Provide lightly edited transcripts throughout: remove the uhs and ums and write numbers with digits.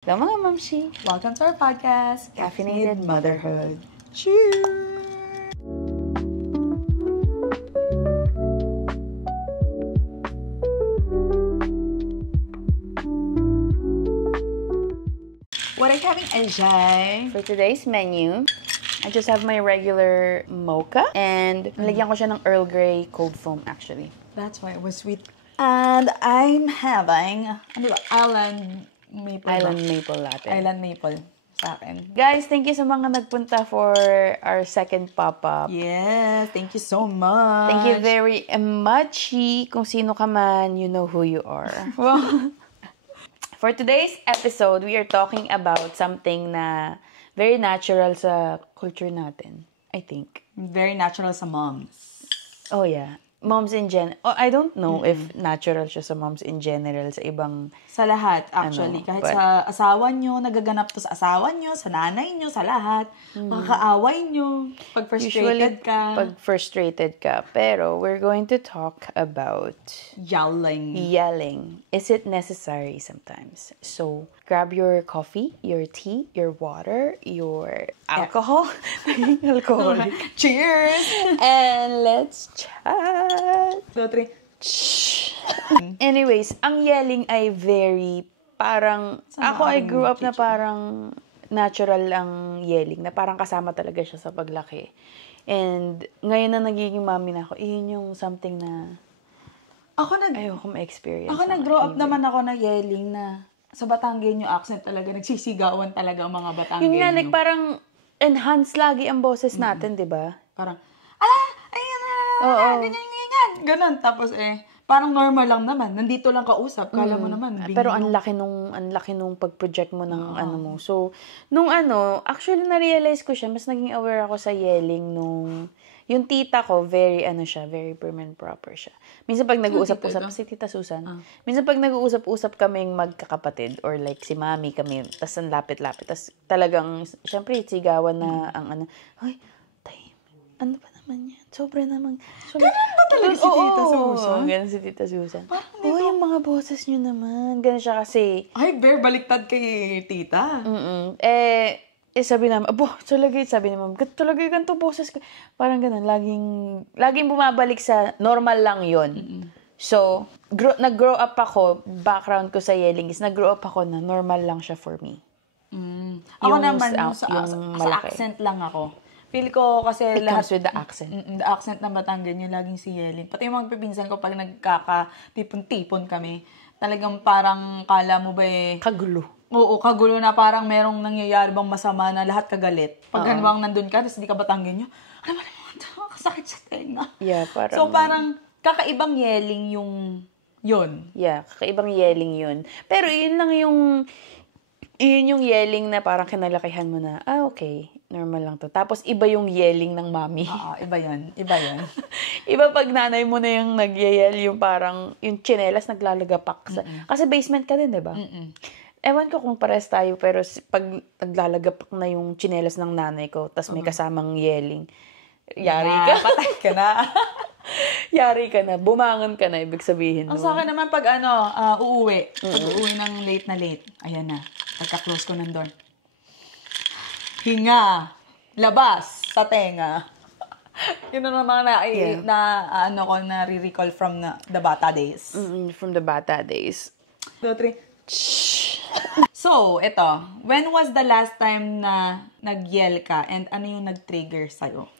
Hello mga mamshi! Welcome to our podcast, Caffeinated Motherhood. Cheers! What are you having, Ajay? For today's menu, I just have my regular mocha and nalagyan ko siya ng Earl Grey cold foam actually. That's why it was sweet. And I'm having, Island Maple latte. Island Maple sa akin. Guys, thank you sa mga nagpunta for our second pop-up. Yes, thank you so much. Thank you very much. Kung sino ka man, you know who you are. Well, For today's episode, we are talking about something na very natural sa culture natin, I think. very natural sa moms. Oh yeah. Moms in general. Oh, I don't know if natural siya sa moms in general sa ibang... Sa lahat, actually. Kahit but- sa asawa nyo, nagaganap to sa asawa nyo, sa nanay nyo, sa lahat. Makakaaway nyo. Pag frustrated ka. Pag frustrated ka. Pero we're going to talk about Yelling. yelling. Is it necessary sometimes? So, grab your coffee, your tea, your water, your alcohol. Alcoholic. Cheers! And let's chat! 2, 3. Anyways, ang yelling ay very parang ako I grew up na parang natural ang yelling, na parang kasama talaga siya sa paglaki. And ngayon na nagiging mommy na ako, yun yung something na ayoko ma-experience. Ako nag-grow up naman ako na yelling na sa Batanggenyo accent talaga. Nagsisigawan talaga ang mga Batanggenyo. Yun nga, like parang enhance lagi ang boses natin, di ba? Parang, ayan na, ganyan. Ganon. Tapos parang normal lang naman. Nandito lang kausap. Kala mo naman. Pero ang laki nung pag-project mo ng ano mo. So, actually na-realize ko siya, mas naging aware ako sa yelling nung, yung tita ko, very prim and proper siya. Minsan pag nag-uusap-usap, si Tita Susan, minsan pag nag-uusap-usap kaming magkakapatid, or like si mami kami, tas ang lapit-lapit, tas talagang, syempre, sigawan na ang ay, tay, ano ba naman yan? Sobra naman. Ganun ba talaga si Tita Susan? Ganun si Tita Susan. Yung mga boses nyo naman. Ganun siya kasi. Ay, baliktad kay tita. Sabi namin, sabi ni ma'am, talaga ganito boses ka. Parang ganun, laging bumabalik sa normal lang yon. So, nag-grow up ako, background ko sa yelling is, nag-grow up ako na normal lang siya for me. Ako naman, sa malaki. accent lang ako. Feel ko kasi It comes with the accent. The accent ng Batangan, yung laging si yelling. Pati yung mga pipinsan ko, pag nagkakatipon-tipon kami, talagang parang kala mo ba Kagulo. Oo, kagulo na parang merong nangyayari bang masama na lahat kagalit. Pag ganwang nandun ka, tapos hindi ka Batanggenyo, ano ba naman, kasakit sa tenga. Yeah, parang... So parang kakaibang yelling yung yun. Yeah, kakaibang yelling yun. Pero yun yung yelling na parang kinalakihan mo na, okay, normal lang to. Tapos iba yung yelling ng mami. Iba yun. Iba pag nanay mo na yung nagyayel, yung parang, yung tsinelas naglalagapak. Kasi basement ka din, diba? Ewan ko kung pares tayo, pero pag naglalagapak na yung tsinelas ng nanay ko, tas may kasamang yelling, yari ka. Patay ka na. Yari ka na. Bumangon ka na, ibig sabihin Ang nun. sa akin naman pag uuwi. Pag uuwi ng late na late. Ayan na. Pagka-close ko ng door. Hinga. Labas sa tenga. Yun na naman na-recall from the bata days. From the bata days. 2, 3. So, eto. When was the last time na nag-yell ka and ano yung nag-trigger sa'yo?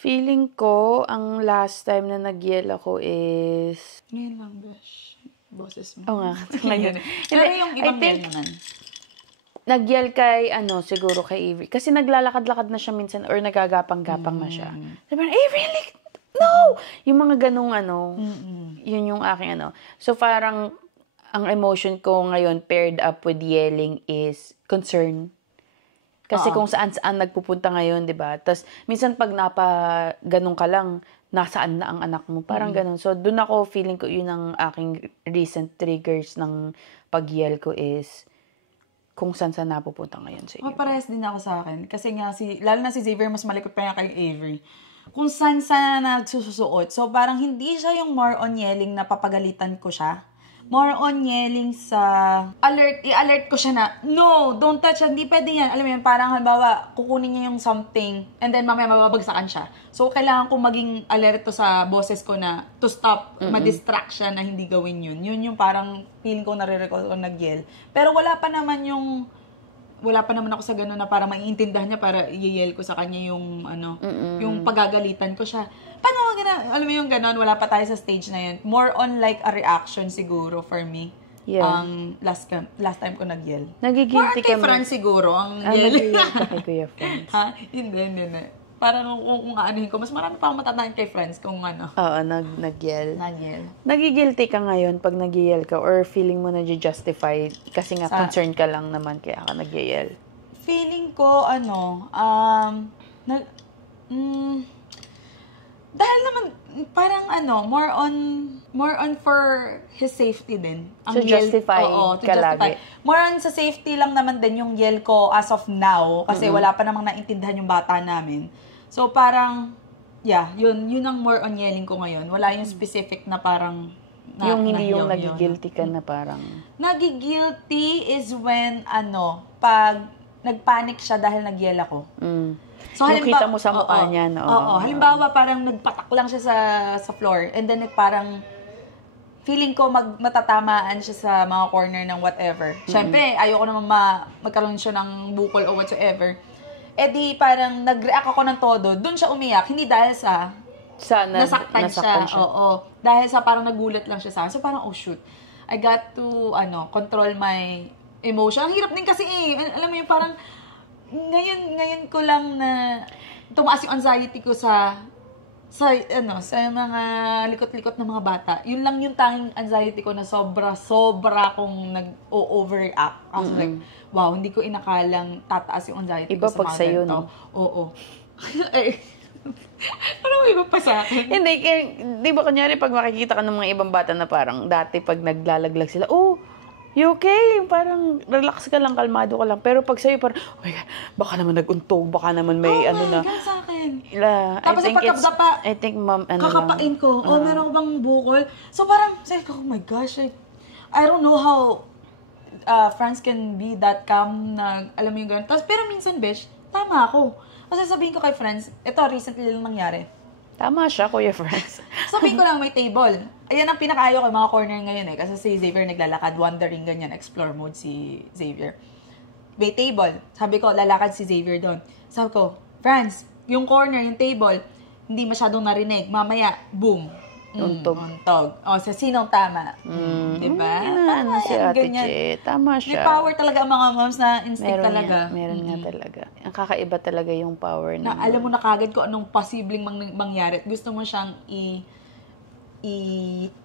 Feeling ko, ang last time na nag-yell ako is... Ngayon lang, besh. Boses mo. Oo nga. Ngayon. Pero yung ibang yell naman. Nag-yell kay, siguro kay Avery. Kasi naglalakad-lakad na siya minsan or nagagapang-gapang na siya. Sabi na, Avery, no! Yung mga ganung yun yung aking So, parang, ang emotion ko ngayon paired up with yelling is concern. Kasi kung saan-saan nagpupunta ngayon, di ba? Tapos, minsan pag ganun ka lang, nasaan na ang anak mo. Parang ganun. So, dun ako, feeling ko, yun ang aking recent triggers ng pag-yell ko is kung saan-saan napupunta ngayon sa iyo. Parehas din ako sa akin. Kasi nga, lalo na si Xavier, mas malikot pa niya kay Avery. Kung saan-saan na nagsusuot. So, parang hindi siya yung more on yelling na papagalitan ko siya. more on yelling sa i-alert ko siya na, no, don't touch, hindi pwede yan. Alam mo yun, parang halimbawa, kukunin niya yung something and then mamaya mababagsakan siya. So, kailangan kong maging alerto sa boses ko na to stop, ma-distract siya na hindi gawin yun. Yun yung parang feeling ko nare-recall ko nag-yell. Pero wala pa naman ako sa gano'n na para maiintindihan niya para i-yell ko sa kanya yung yung pagagalitan ko siya. Paano alam mo yung gano'n, wala pa tayo sa stage na yun. More on like a reaction siguro for me. Yeah. Last time ko nag-yell. Nagigilty kay Franz siguro ang yell. Nagigilty ka kay Kuya Franz. Ha? Hindi. Parang kung aanuhin ko, mas marami pa akong matatandaan kay Franz kung ano. Oo, nag-yell. Nag-yell. Nagigilty ka ngayon pag nag-yell ka or feeling mo na justify kasi nga concerned ka lang naman kaya ka nag-yell? Feeling ko, dahil naman, parang more on for his safety din. So, justify ka lagi. More on sa safety lang naman din yung yell ko as of now kasi wala pa namang naintindihan yung bata namin. So, parang, yun ang more on yelling ko ngayon. Wala yung specific na parang yung hindi yung nagigilty ka na parang... Nagigilty is when, pag nagpanic siya dahil nag-yell ako. So, kita mo sa mukha niya, no? Oo. Halimbawa, parang nagpatak lang siya sa floor and then parang feeling ko matatamaan siya sa mga corner ng whatever. Siyempre, ayoko naman magkaroon siya ng bukol or whatsoever. Eh di parang nag-react ako ng todo, doon siya umiyak, hindi dahil sa nasaktan siya. Oo. Dahil sa parang nagulat lang siya sa akin. So parang, oh shoot, I got to control my emotion. Ang hirap din kasi alam mo yung parang ngayon ko lang na tumaas yung anxiety ko sa mga likot-likot ng mga bata. Yun lang yung tanging anxiety ko na sobra kong nag-overreact. I was like, wow, hindi ko inakalang tataas yung anxiety iba ko sa pag mga sa'yo, ganito. no? Oo. Parang iba pa sa akin. Hindi, di ba kunyari pag makikita ka ng mga ibang bata na parang dati pag naglalaglag sila, you okay? Parang relax ka lang, kalmado ka lang. Pero pag sa'yo parang, oh my God, baka naman naguntog, baka naman may na. God, sa akin. Tapos sa pagkabdapa, I think mom, kakapain ko, meron bang bukol? So parang, sabi ko, oh my gosh, I don't know how friends can be that calm na, alam mo yung gano'n. Tapos, pero minsan, besh, tama ako. Kasi sabihin ko kay friends, ito, recently lang nangyari. Tama siya, Kuya Franz. Sabihin ko lang may table. Ayan ang pinakaayaw ko yung mga corner ngayon Kasi si Xavier naglalakad, wandering, ganyan, explore mode si Xavier. May table. Sabi ko, lalakad si Xavier doon. Sabi ko, Franz, yung corner, yung table, hindi masyadong narinig. Mamaya, boom. Untog. O, sa sinong tama? Diba? Si Ate Che. Tama siya. May power talaga ang mga moms na instinct talaga. Meron nga talaga. Ang kakaiba talaga yung power na alam mo na kagad kung anong posibleng mangyari at gusto mo siyang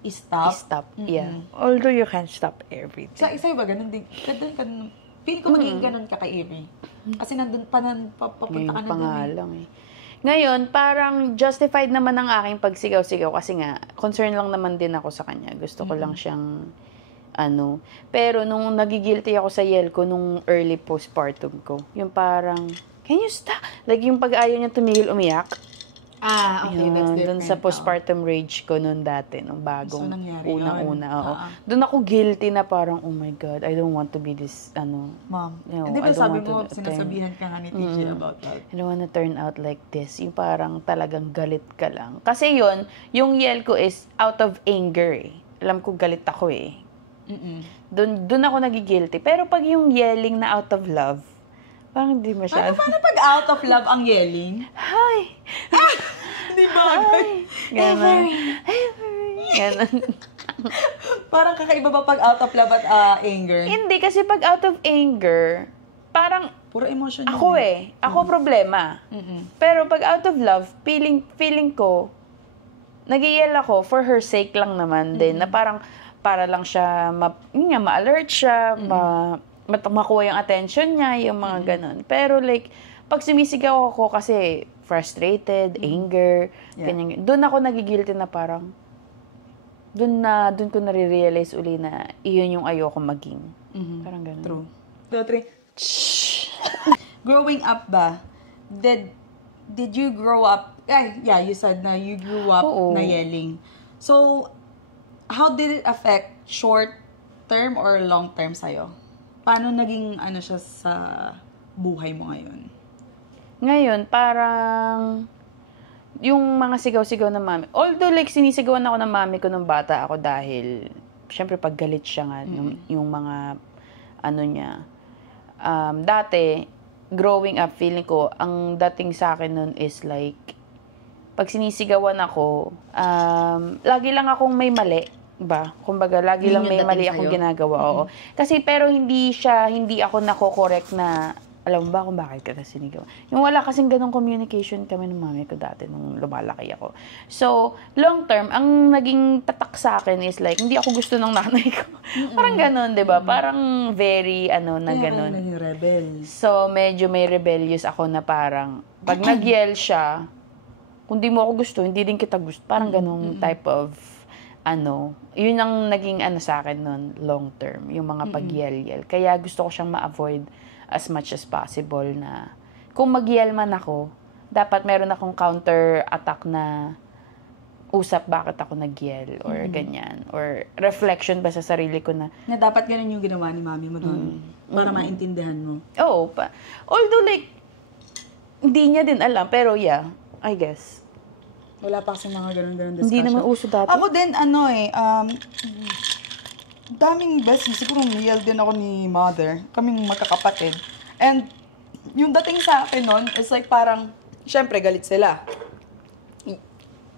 i-stop. I-stop, yeah. Although you can't stop everything. Sa'yo ba ganun din? Feeling ko magiging ganun ka kay Avery. Kasi nandun papunta ka na dun. Pangalang Ngayon, parang justified naman ang aking pagsigaw-sigaw kasi nga, concern lang naman din ako sa kanya. Gusto ko lang siyang, Pero nung nagigilty ako sa yell ko, nung early postpartum ko, yung parang, can you stop? Like, yung pag-ayaw niya tumigil umiyak. Okay, that's different. Doon sa postpartum rage ko noon dati, nung bagong unang-una. Doon ako guilty na parang, oh my God, I don't want to be this, Mom. Hindi ba sabi mo, sinasabihan ka nga ni TJ about that? I don't want to turn out like this. Yung parang talagang galit ka lang. Kasi yun, yung yell ko is out of anger Alam ko galit ako Doon ako nagigilty. Pero pag yung yelling na out of love, parang hindi masyado. Paano pag out of love ang yelling? Hi! Di ba? Ganon. Ganon. Parang kakaiba ba pag out of love at anger? Hindi, kasi pag out of anger, parang puro emotion ako Ako problema. Pero pag out of love, feeling ko, nag-i-yell ako for her sake lang naman din. Na parang, para lang siya, ma-alert siya, makuha yung attention niya, yung mga ganon. Pero like, pag sumisigaw ako kasi frustrated, anger, ganyan. Doon ako nagigilty na parang, doon ko nare-realize uli na iyon yung ayoko maging. Parang ganon. True. 2, 3. Growing up ba, did you grow up, you said na you grew up na yelling. So, how did it affect short term or long term sa'yo? Paano naging siya sa buhay mo ngayon? Ngayon, parang yung mga sigaw-sigaw ng mami. Although like sinisigawan ako ng mami ko nung bata ako dahil syempre pag galit siya nga yung mga niya. Dati, growing up, feeling ko, ang dating sa akin nun is like, pag sinisigawan ako, lagi lang akong may mali. Ba? Kumbaga, lagi lang may mali akong ginagawa. Oo. Kasi, pero hindi ako nako-correct na, alam mo ba kung bakit ka sinigaw? Yung wala kasing ganong communication kami ng mami ko dati nung lumalaki ako. So, long term, ang naging tatak sa akin is like, hindi ako gusto ng nanay ko. Parang ganon, di ba? Parang very, na ganon. Rebel. So, medyo may rebellious ako na parang, pag nag-yell siya, kung di mo ako gusto, hindi din kita gusto. Parang ganong type of, yun ang naging sa akin nun, long term, yung mga pag-yell-yell. Kaya gusto ko siyang ma-avoid as much as possible na kung mag-yell man ako, dapat meron akong counter-attack na usap bakit ako nag-yell or ganyan. Or reflection ba sa sarili ko na dapat ganun yung ginawa ni mami mo doon para maintindihan mo. Oo. Although like, hindi niya din alam, pero yeah, I guess. Wala pa kasi mga ganun-ganun discussion. Hindi naman uso dati. Ako din, daming beses, siguro niyel din ako ni mother. Kaming magkakapatid. And, yung dating sa akin nun, is like parang, syempre, galit sila.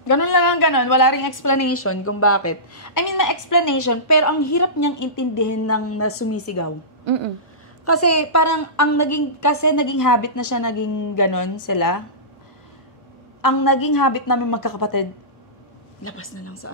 Ganun lang ang ganun. Wala ring explanation kung bakit. I mean, may explanation, pero ang hirap niyang intindihin ng sumisigaw. Kasi, parang, naging habit na siya, naging ganun sila. Ang naging habit namin magkakapatid, labas na lang sa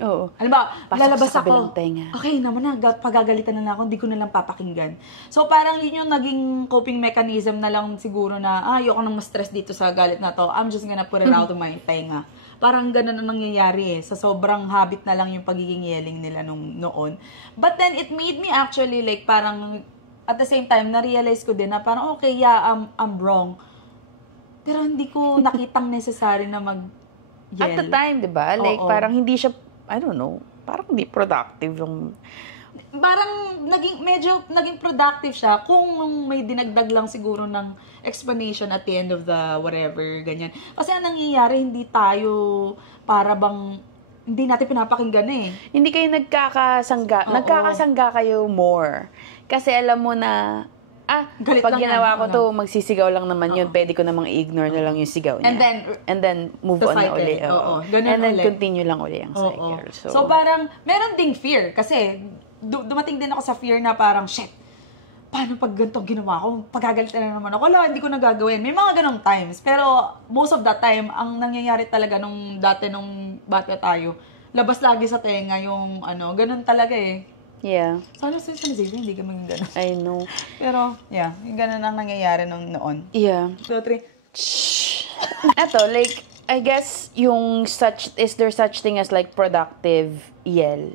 Oo. Alam ba, lalabas sa ako. tenga. Okay naman na, pagagalitan na ako, hindi ko na lang papakinggan. So, parang yun yung naging coping mechanism na lang siguro na, ayoko nang ma-stress dito sa galit na to. I'm just gonna put it out of my tenga. Parang ganun ang nangyayari Sa sobrang habit na lang yung pagiging yelling nila noon. But then, it made me actually like parang, at the same time, na-realize ko din na parang, okay, yeah, I'm wrong. Pero hindi ko nakitang necessary na mag-yell. At the time, di ba? Like, parang hindi siya, I don't know, parang hindi productive yung... Parang naging productive siya kung may dinagdag lang siguro ng explanation at the end of the whatever, ganyan. Kasi ang nangyayari, hindi tayo para bang, hindi natin pinapakinggan Hindi kayo nagkakasangga kayo more. Kasi alam mo na, galit pag lang ginawa ko to, magsisigaw lang naman yun. Pwede ko namang i-ignore na lang yung sigaw niya. And then move on na uli. And then continue lang uli ang cycle. So parang, meron ding fear. Kasi, dumating din ako sa fear na parang, shit, paano pag ganitong ginawa ko? Pagagalitan na naman ako. Wala, hindi ko nagagawin. May mga ganong times. Pero, most of the time, ang nangyayari talaga nung bata tayo, labas lagi sa tenga yung, ganun talaga Yeah. Sana hindi ka maging gano'n. I know. Pero, yeah, yung gano'n ang nangyayari noon. Yeah. 2, 3. Eto, like, I guess, is there such thing as like productive yell?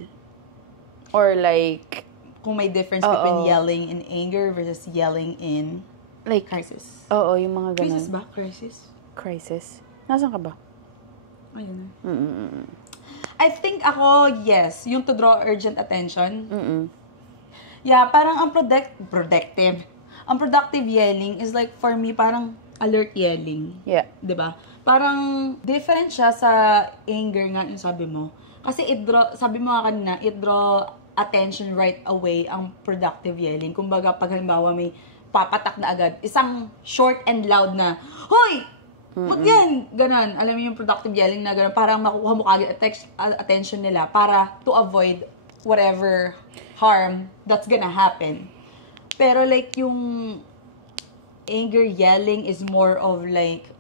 Or like... Kung may difference between yelling in anger versus yelling in like crisis. Oo, yung mga gano'n. Crisis ba? Crisis? Nasaan ka ba? Ayun na. I think ako, yes. Yung to draw urgent attention. Yeah, parang ang productive. Ang productive yelling is like, for me, parang alert yelling. Yeah. Diba? Parang different siya sa anger nga, yung sabi mo. Kasi sabi mo nga kanina, it draw attention right away ang productive yelling. Kumbaga, pag halimbawa may papatak na agad, isang short and loud na, hoy! Wag yan! Ganon. Alam mo yung productive yelling na ganon. Parang makukuha mo kagad attention nila para to avoid whatever harm that's gonna happen. Pero like yung anger yelling is more of like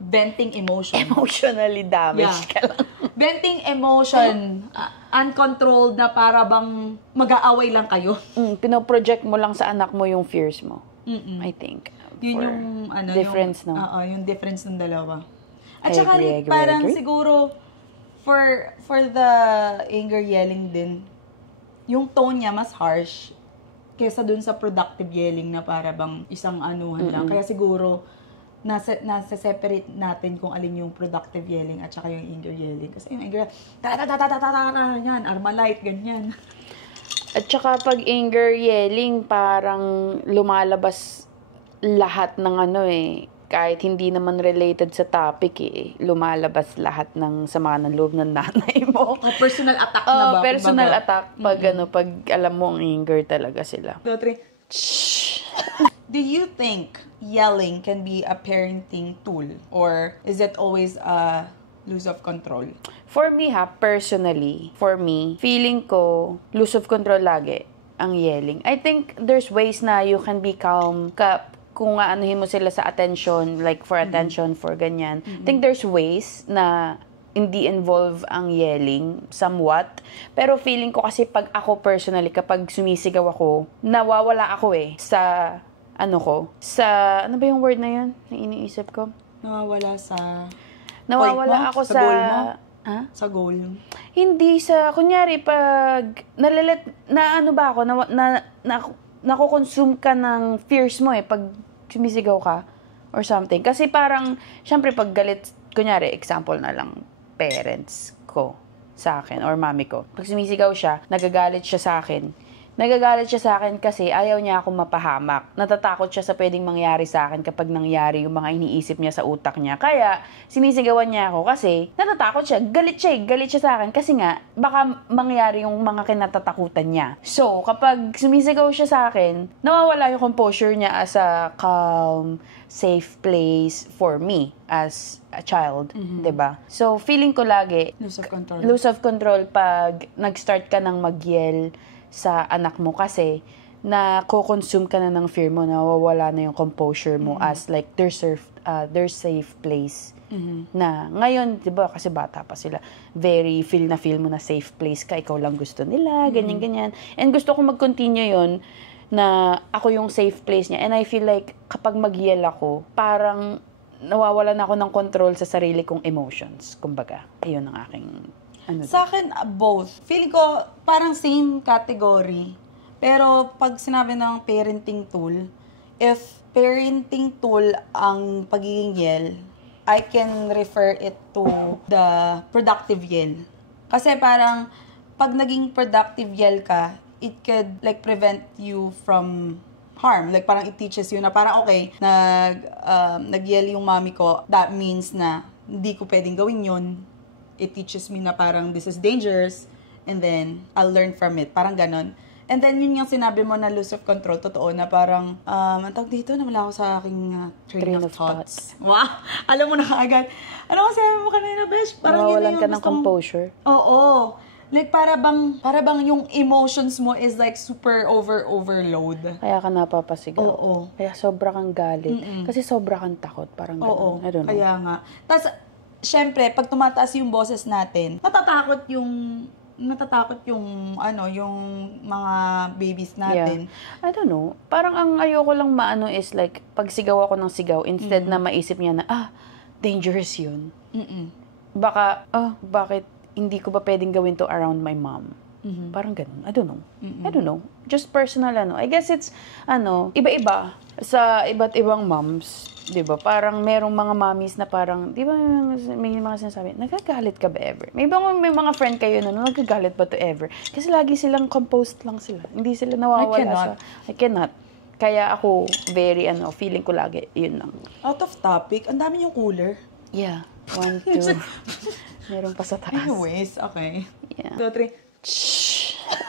venting emotion. Emotionally damaged ka lang. Venting emotion. Uncontrolled na para bang mag-aaway lang kayo. Pinoproject mo lang sa anak mo yung fears mo. I think. Yun yung difference, no? Yung difference ng dalawa. At saka parang siguro for the anger yelling din, yung tone niya mas harsh kesa dun sa productive yelling na para bang isang anuhan lang. Kaya siguro nasa-separate natin kung alin yung productive yelling at saka yung anger yelling. Kasi yung anger, yan, Armalite, ganyan. At saka pag anger yelling, parang lumalabas lahat ng kahit hindi naman related sa topic lumalabas lahat ng sama ng loob ng nanay mo. Personal attack na ba? Personal attack pag pag alam mo ang anger talaga sila. 2, 3. Do you think yelling can be a parenting tool or is it always a lose of control? For me personally, feeling ko lose of control lagi ang yelling. I think there's ways na you can be calm kung aanuhin mo sila sa attention, like for attention, for ganyan. I think there's ways na hindi involve ang yelling, somewhat. Pero feeling ko kasi pag ako personally, kapag sumisigaw ako, nawawala ako sa, ano ba yung word na yun? Na iniisip ko? Nawawala ako sa goal mo? Ha? Sa goal. Hindi kunyari pag nakukonsume ka ng fears mo pag sumisigaw ka or something. Kasi parang, syempre pag galit, kunyari, example na lang, parents ko sa akin or mami ko. Pag sumisigaw siya, nagagalit siya sa akin kasi ayaw niya akong mapahamak. Natatakot siya sa pwedeng mangyari sa akin kapag nangyari yung mga iniisip niya sa utak niya. Kaya, sinisigawan niya ako kasi natatakot siya. Galit siya sa akin kasi nga, baka mangyari yung mga kinatatakutan niya. So, kapag sumisigaw siya sa akin, nawawala yung composure niya as a calm, safe place for me as a child. Diba? So, feeling ko lagi, lose of control pag nag-start ka ng mag-yell sa anak mo kasi na-consume ka na ng fear mo, nawawala na yung composure mo as like their safe place. Na ngayon, 'di ba, kasi bata pa sila, feel mo na safe place ka, ikaw lang gusto nila, ganyan. And gusto ko mag-continue 'yon na ako yung safe place niya. And I feel like kapag mag-yell ako, parang nawawalan ako ng control sa sarili kong emotions. Kumbaga, ayun ang aking sa akin, both. Feeling ko, parang same category. Pero, pag sinabi ng parenting tool, if parenting tool ang pagiging yell, I can refer it to the productive yell. Kasi parang, pag naging productive yell ka, it could, like, prevent you from harm. Like, parang it teaches you na parang, okay, nag-yell yung mami ko, that means na hindi ko pwedeng gawin yun. It teaches me na parang this is dangerous and then I'll learn from it. Parang ganon. And then yun yung sinabi mo na lose of control, totoo na parang, ang tawag dito, nawala ako sa aking train of thoughts. Wow! Alam mo na kaagad. Ano kasi sabi mo kanina, Besh? Parang nawawalan ka ng composure. Oo. Like, para bang yung emotions mo is like super overload. Kaya ka napapasigaw. Oo. Kaya sobra kang galit. Kasi sobra kang takot. Parang gano'n. I don't know. Kaya nga. Tapos, syempre, pag tumataas yung boses natin, natatakot yung mga babies natin. Yeah. I don't know. Parang ang ayoko lang is like, pag sigaw ako ng sigaw, instead na maisip niya na, dangerous yun. Baka, bakit hindi ko ba pwedeng gawin to around my mom? Parang ganun. I don't know. Just personal, I guess it's, iba-iba sa iba't ibang moms. Diba? Parang merong mga mommies na parang, di ba may mga sinasabi, nagagalit ka ba ever? May mga friend kayo na nagagalit ba to ever? Kasi lagi silang composed lang sila. Hindi sila nawawala I cannot. Kaya ako, very, feeling ko lagi, yun lang. Out of topic, ang dami yung cooler. Yeah. 1, 2. Meron pa sa taas. Anyways, okay. Yeah. 2, 3.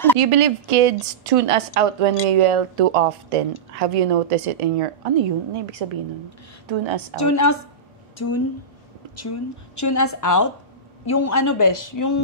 Do you believe kids tune us out when we yell too often? Have you noticed it in your... Ano yun? Ano ibig sabihin nun? Tune us out. Tune us out? Yung Besh, yung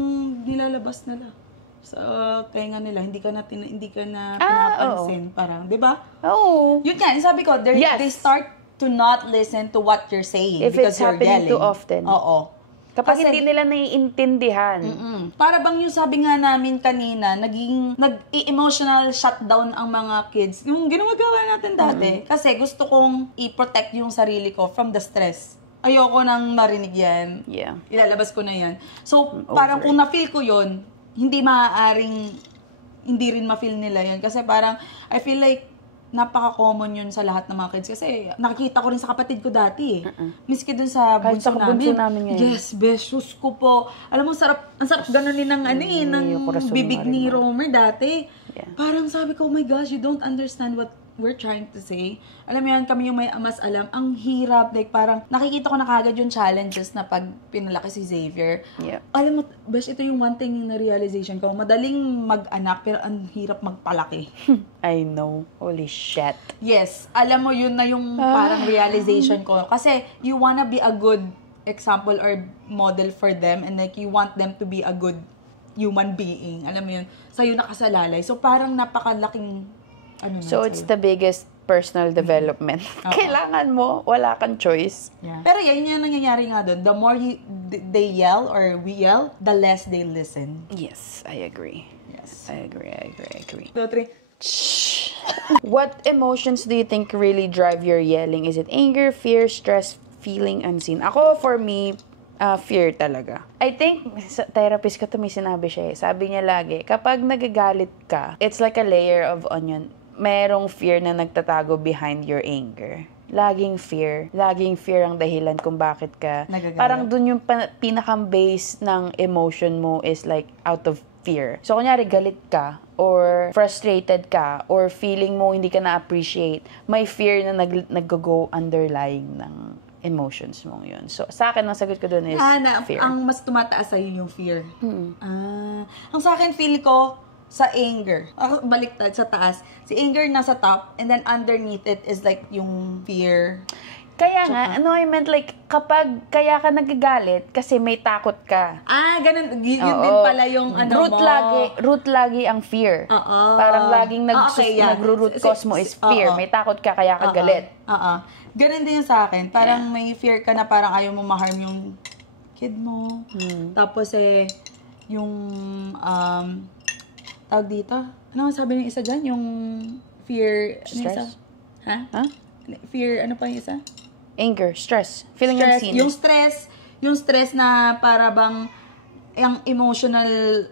nilalabas nila sa tenga nila, hindi ka na pinapansin. Parang, di ba? Oo. Yun nga, sabi ko, they start to not listen to what you're saying if because it's happening too often. Oo. Kapag hindi nila naiintindihan. Para bang yung sabi nga namin kanina, nag-emotional shutdown ang mga kids. Yung ginagawa natin dati. Kasi gusto kong i-protect yung sarili ko from the stress. Ayoko nang marinig yan. Yeah. Ilalabas ko na yan. So, parang kung na-feel ko yun, hindi rin ma-feel nila yun. Kasi parang, I feel like, napaka-common yun sa lahat ng mga kids. Kasi nakikita ko rin sa kapatid ko dati Miski dun sa Kahit bunso sa bunso namin. namin ngayon. Yes, besus ko po. Alam mo, ang sarap ganunin ng ng bibig ni Romer dati. Yeah. Parang sabi ko, oh my gosh, you don't understand what we're trying to say. Alam mo yan, kami yung may mas alam. Ang hirap, like parang nakikita ko na kagad yung challenges na pag pinalaki si Xavier. Yeah. Alam mo, best ito yung one thing na realization ko. Madaling mag-anak, pero ang hirap magpalaki. I know. Holy shit. Yes. Alam mo, yun na yung parang realization ko. Kasi you wanna be a good example or model for them and like you want them to be a good human being. Alam mo yun, sa'yo nakasalalay. So parang napakalaking so it's the biggest personal development. Kailangan mo, wala kang choice. Yeah. Pero yun yung nangyayari nga doon. The more they yell or we yell, the less they listen. Yes, I agree. Yes. I agree. 2, 3. What emotions do you think really drive your yelling? Is it anger, fear, stress, feeling unseen? Ako, for me, fear talaga. I think, sa therapist ko to may sinabi siya eh. Sabi niya lagi, kapag nagagalit ka, it's like a layer of onion. Merong fear na nagtatago behind your anger. Laging fear ang dahilan kung bakit ka. Nagagalit. Parang dun yung pinakang base ng emotion mo is like out of fear. So, kunyari, galit ka, or frustrated ka, or feeling mo hindi ka na-appreciate, may fear na nag-go underlying ng emotions mong yun. So, sa akin, ang sagot ko dun is fear. Ang mas tumataas sa'yo yung fear. Ang sa akin, feel ko, sa anger. Baliktad sa taas. Si anger nasa top, and then underneath it is like yung fear. Kaya nga, I meant like, kaya ka nagagalit kasi may takot ka. Ganun. Yun din pala yung root lagi ang fear. Parang laging nagro-root cause mo is fear. May takot ka, kaya ka galit. Ganun din yung sa akin. Parang may fear ka na parang ayaw mo ma-harm yung kid mo. Tapos yung tawag dito. Ano sabi ng isa dyan? Yung fear... Stress? Ha? Fear, ano pa yung isa? Anger, stress. Feeling unseen. Yung stress na para bang yung emotional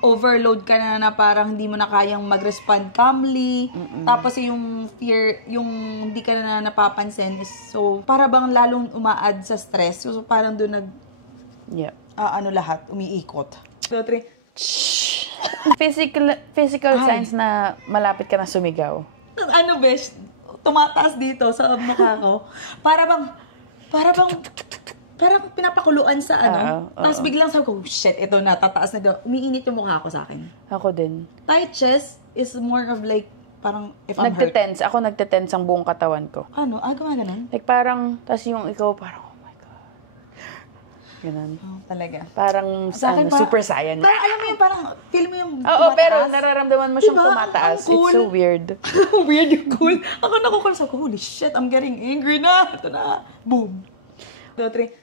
overload ka na parang hindi mo na kayang mag-respond calmly. Tapos yung fear, yung hindi ka na napapansin. So, para bang lalong umaad sa stress. So, parang doon lahat, umiikot. 2, 3. Physical signs na malapit ka na sumigaw. Besh, tumataas dito sa mukha ko. Parang pinapakuluan sa Tapos biglang sabi ko, shit, ito na, tataas na daw. Umiinit yung mukha ko sa akin. Ako din. Tight chest is more of like, parang if I'm hurt. Ako nagte-tense ang buong katawan ko. Ano? Gumagano'n? Like parang, tas yung ikaw parang, oh my God. Ganun. Talaga. Parang Super Saiyan. Parang alam mo yung parang, feel mo yung tumataas. Oo, pero nararamdaman mo siyang tumataas. Cool. It's so weird. Weird yung cool. Ako nakukulit sa holy shit, I'm getting angry na. Ito na. Boom. 2, 3.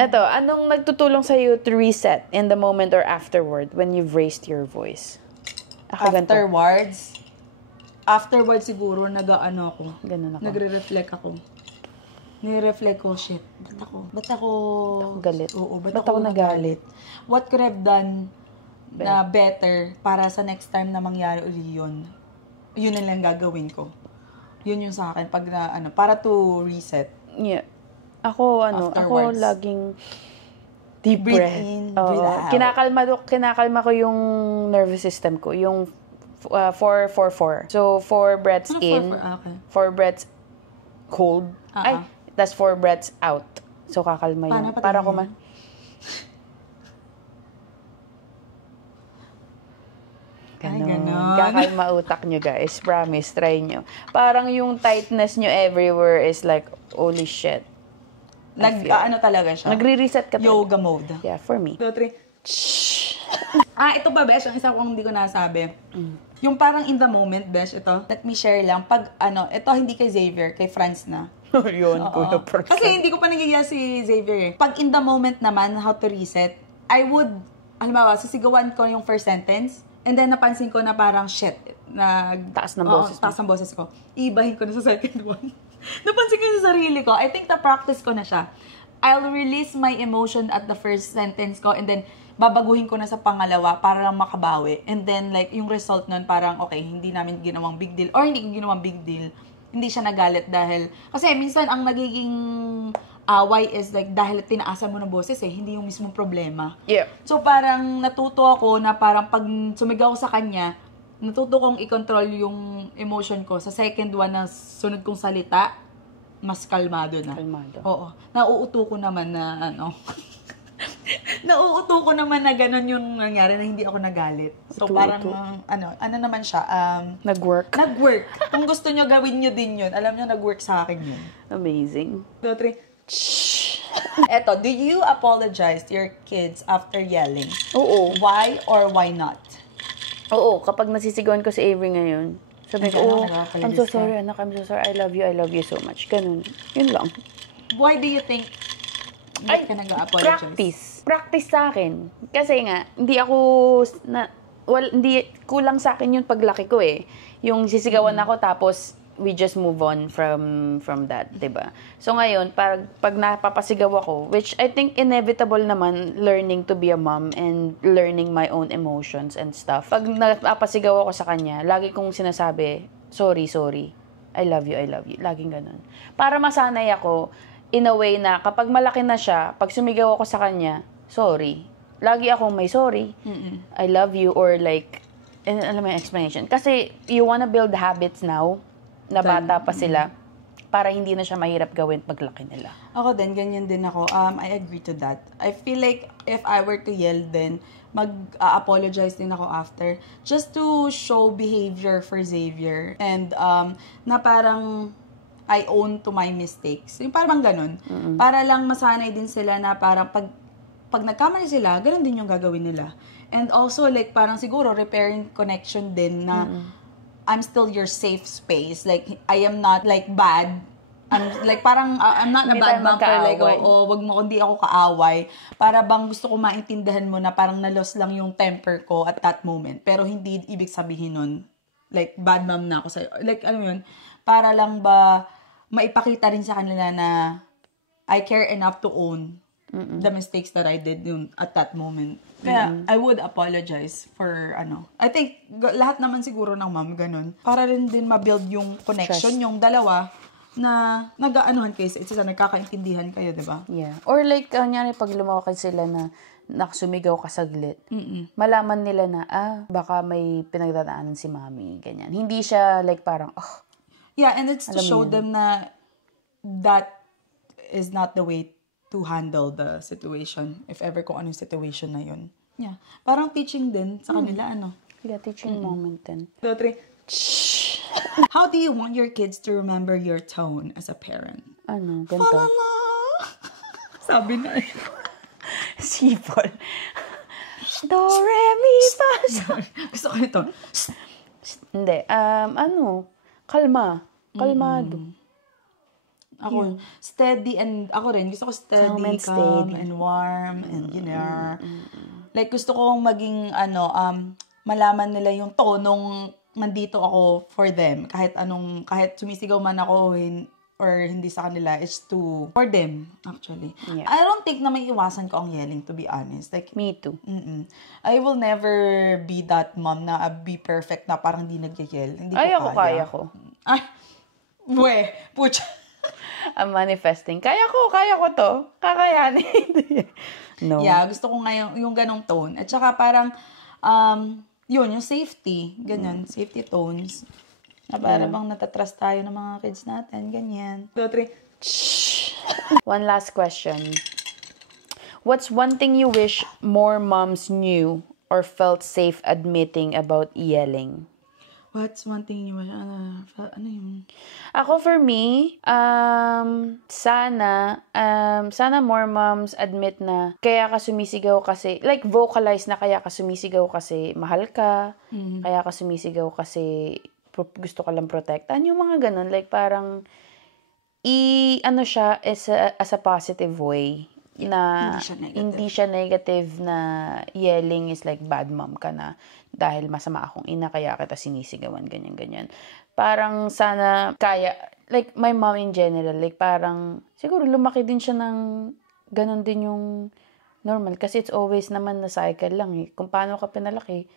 Eto, anong nagtutulong sa'yo to reset in the moment or afterward when you've raised your voice? Afterwards siguro, nag-ano ako. Ganun ako. Nagre-reflect ako. Nire-reflect ko, shit, ba't ako galit? Oo, ba't ako nagalit? What could have done na better para sa next time na mangyari uli yun? Yun na lang gagawin ko. Yun yung sa akin, para to reset. Yeah. Ako laging deep breath. Breathe in, breathe out. Kinakalma ko yung nervous system ko. Yung 4-4-4. So, 4 breaths in, 4 breaths hold. Tas 4 breaths out. So, kakalma yun. Para ko man. Ganon. Kakalma utak nyo, guys. Promise, try nyo. Parang yung tightness nyo everywhere is like, holy shit. Talaga siya. Nagre-reset ka talaga. Yoga mode. Yeah, for me. 2, 3. Ito ba, Besh? Ang isa kong hindi ko nasabi. Yung parang in the moment, Besh, ito. Let me share lang. Ito hindi kay Xavier, kay Franz na. Yun, kuya person. Kasi hindi ko pa nagigiya si Xavier. Pag in the moment naman, how to reset, I would, sisigawan ko yung first sentence, and then napansin ko na parang, shit, taas ng boses ko. Iibahin ko na sa second one. Napansin ko sa sarili ko. I think na-practice ko na siya. I'll release my emotion at the first sentence ko, and then, babaguhin ko na sa pangalawa para lang makabawi. And then, like, yung result nun, parang, okay, hindi namin ginawang big deal. Or hindi ko ginawang big deal. Hindi siya nagalit dahil, kasi minsan, ang nagiging away is like, dahil tinaasan mo ng boses hindi yung mismong problema. Yeah. So, parang natuto ako na parang pag sumigaw ko sa kanya, natuto kong i-control yung emotion ko. Sa second one na sunod kong salita, mas kalmado na. Kalmado. Oo. Nauuto ko naman na, nauuto ko naman na gano'n yung nangyari na hindi ako nagalit. So, parang, ano naman siya, Nag-work. Nag-work. Kung gusto nyo, gawin nyo din yun. Alam nyo, nag-work sa akin yun. Amazing. 2, 3. Eto, do you apologize to your kids after yelling? Oo. Why or why not? Oo, kapag nasisigawan ko si Avery ngayon, sabi ko, I'm so sorry, anak, I'm so sorry, I love you so much. Ganun. Yun lang. Why do you think hindi ka nag-apologize? Practice sa akin. Kasi nga, hindi kulang sa akin yung paglaki ko Yung sisigawan ako tapos we just move on from that, 'di ba? So ngayon, pag napapasigaw ako, which I think inevitable naman learning to be a mom and learning my own emotions and stuff. Pag napapasigaw ako sa kanya, lagi kong sinasabi, sorry. I love you. Laging ganun. Para masanay ako in a way na kapag malaki na siya, pag sumigaw ako sa kanya, sorry. Lagi akong may sorry. I love you or like alam mo yung explanation. Kasi you wanna build habits now na bata pa sila para hindi na siya mahirap gawin paglaki nila. Ako din, ganyan din ako. I agree to that. I feel like if I were to yell then, mag-apologize din ako after. Just to show behavior for Xavier. And na parang I own to my mistakes. Yung parang ganun. Para lang masanay din sila na parang pag nagkamali sila, ganun din yung gagawin nila. And also, like, parang siguro repairing connection din na I'm still your safe space. Like, I am not, like, bad. I'm, like, parang, I'm not a bad mom. Like, wag mo, hindi ako kaaway. Para bang gusto ko maintindihan mo na parang na-loss lang yung temper ko at that moment. Pero hindi ibig sabihin nun, like, bad mom na ako sa'yo. Like, ano yun? Para lang ba, maipakita rin sa kanila na I care enough to own the mistakes that I did at that moment. Kaya, I would apologize for, I think, lahat naman siguro ng mom, ganun. Para rin din ma-build yung connection, yung dalawa, na nag-aanuhan kayo, nagkakaintindihan kayo, di ba? Yeah. Or like, kanyari, pag lumaki sila na nakasumigaw ka saglit, malaman nila na, baka may pinagdadaanan si mami, ganyan. Hindi siya, like, parang, yeah, and it's to show them na that is not the way to handle the situation, if ever kung anong situation na yun. Yeah. Parang teaching din sa kanila, Yeah, teaching moment din. 2, 3. How do you want your kids to remember your tone as a parent? Ganito. Falala! Sabi na Sipol. Do, re, mi, fa, sol. Gusto ko ito. Hindi. Kalmado. Ako, steady and, ako rin, gusto ko steady, calm and warm, and like, gusto kong maging, malaman nila yung tonong nandito ako for them. Kahit sumisigaw man ako, or hindi sa kanila, it's for them, actually. Yeah. I don't think na may iwasan ko ang yelling, to be honest. Like, Me too. I will never be that mom na be perfect na parang hindi nag-yell. Hindi ko kaya ko. Ay, pucha. I'm manifesting. Kaya ko to. Kakayanin. No. Yeah, gusto ko ngayon yung ganong tone. At saka parang, yung safety. Ganyan, safety tones. Na para bang natatrust tayo ng mga kids natin. Ganyan. 2, 3. One last question. What's one thing you wish more moms knew or felt safe admitting about yelling? What's one thing you wish? Ano yung... Ako, for me, sana more moms admit na kaya ka sumisigaw kasi, like, vocalize na kaya ka sumisigaw kasi mahal ka, kaya ka sumisigaw kasi gusto ka lang protektan. Yung mga ganun, like, parang, siya as a positive way. Na hindi siya negative na yelling is like bad mom ka na dahil masama akong ina kaya kita sinisigawan, ganyan. Parang sana kaya, like my mom in general, like parang siguro lumaki din siya ng ganun din yung normal. Kasi it's always naman na cycle lang eh. Kung paano ka pinalaki,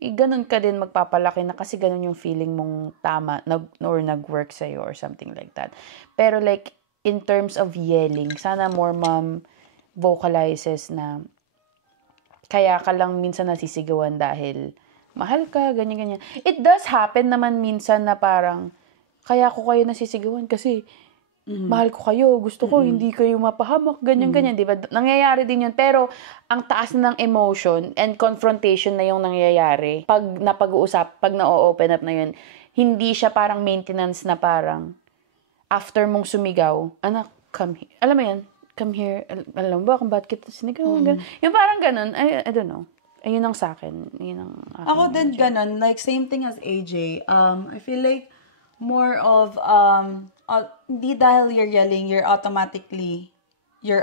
ganun ka din magpapalaki na kasi ganun yung feeling mong tama or nag-work sa'yo or something like that. Pero like, in terms of yelling, sana more mom vocalizes na kaya ka lang minsan nasisigawan dahil mahal ka, ganyan-ganyan. It does happen naman minsan na parang, kaya ko kayo nasisigawan kasi mahal ko kayo, gusto ko, hindi kayo mapahamak, ganyan-ganyan, di ba? Nangyayari din yun. Pero, ang taas na ng emotion and confrontation na yung nangyayari, pag napag-uusap, pag na-open up na yun, hindi siya parang maintenance na parang, after mong sumigaw, anak, come here. Alam mo yan? Come here. Alam mo ba kung bakit kita sinigaw? Yung parang ganun, I don't know. Ayun ang sa akin. Ayun ang ako din ganun. Like, same thing as AJ. I feel like, more of, hindi dahil you're yelling, you're a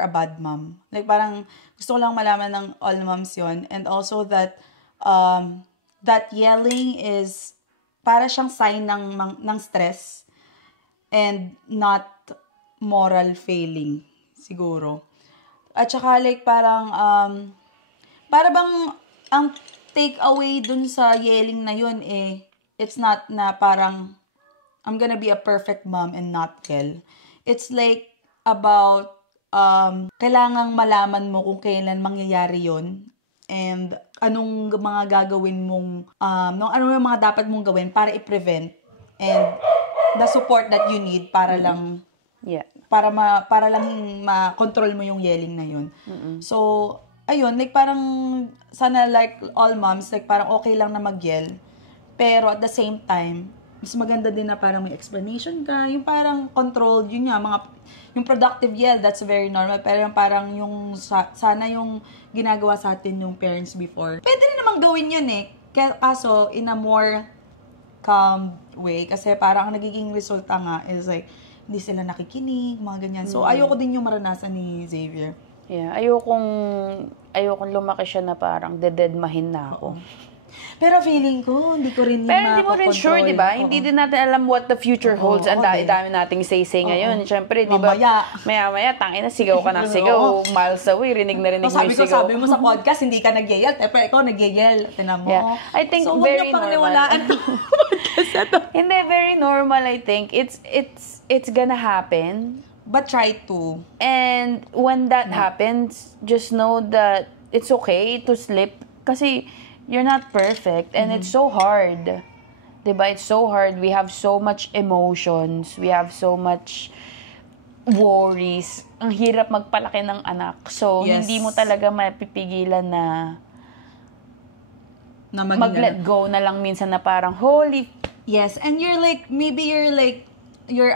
bad mom. Like, parang, gusto ko lang malaman ng all moms yun. And also that, that yelling is, para siyang sign ng stress and not moral failing, siguro. At saka, like, parang, para bang, ang take away dun sa yelling na yun it's not na parang, I'm gonna be a perfect mom and not yell. It's like about kailangang malaman mo kung kailan mangyayari yon and anong mga gagawin mong ano yung mga dapat mong gawin para i-prevent and the support that you need para lang para lang ma-control mo yung yelling na yun. So ayun, like parang sana like all moms like parang okay lang na mag-yell pero at the same time mas maganda din na parang may explanation ka, yung parang controlled, yun nga, yung productive yell, that's very normal, pero parang yung, sana yung ginagawa sa atin yung parents before. Pwede rin namang gawin yun kaso in a more calm way, kasi parang ang nagiging resulta nga is like, hindi sila nakikinig, mga ganyan. So, ayoko din yung maranasan ni Xavier. Yeah, ayokong lumaki siya na parang dededmahin na ako. Pero feeling ko, hindi ko rin pero hindi mo rin sure, di ba? Hindi din natin alam what the future holds. Ang dami nating say-say ngayon. Siyempre, di ba? Maya-maya, tangin na, sigaw ka ng sigaw. Miles away, rinig na rinig mo yung sigaw. Sabi mo sa podcast, hindi ka nag-yell. Pero ikaw nag-yell. Tinan mo. Yeah. I think so, very normal. Hindi, very normal, I think. It's gonna happen. But try to. And when that happens, just know that it's okay to slip. Kasi, you're not perfect and it's so hard. Diba? It's so hard. We have so much emotions. We have so much worries. Ang hirap magpalaki ng anak. So, hindi mo talaga mapipigilan na mag-let go na lang minsan na parang, holy... Yes, and you're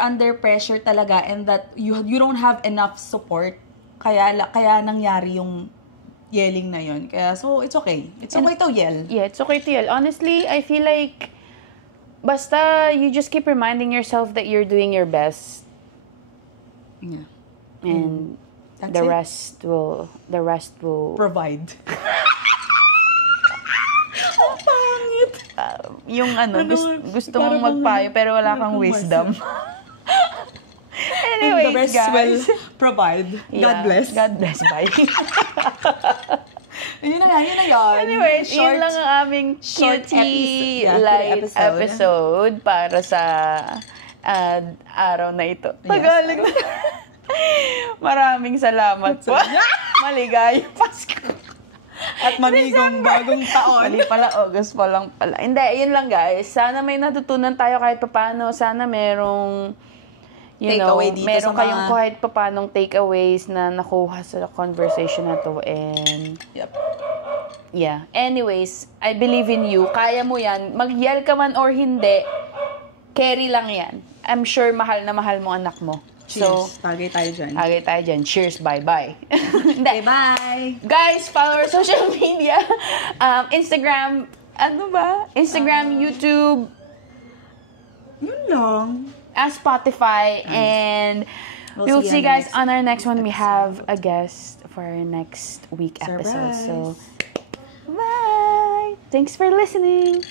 under pressure talaga and that you don't have enough support. Kaya nangyari yung yelling na yun. Kaya, so, it's okay. It's okay to yell. Yeah, it's okay to yell. Honestly, I feel like, basta you just keep reminding yourself that you're doing your best. Yeah. And the rest will provide. Ang pangit. Yung gusto mong magpayo pero wala kang wisdom. Anyways, the rest guys, will provide. Yeah, God bless. God bless, bye. Yun na yun. Anyways, yun lang ang aming cutie light episode para sa araw na ito. Tagalog. Maraming salamat po. Maligayang Pasko. At manigong bagong taon. Mali pala, August pa lang pala. Hindi, yun lang guys. Sana may natutunan tayo kahit paano. Sana merong meron kayong kahit papanong takeaways na nakuha sa conversation na to. And, yeah. Anyways, I believe in you. Kaya mo yan. Mag-yell ka man or hindi, carry lang yan. I'm sure mahal na mahal mo anak mo. Cheers. Tagay tayo dyan. Cheers. Bye-bye. Bye. Guys, follow our social media. Instagram, Instagram, YouTube. Yun lang. Spotify. And we'll see you guys on our next one. We have a guest for our next week episode. So, bye. Thanks for listening.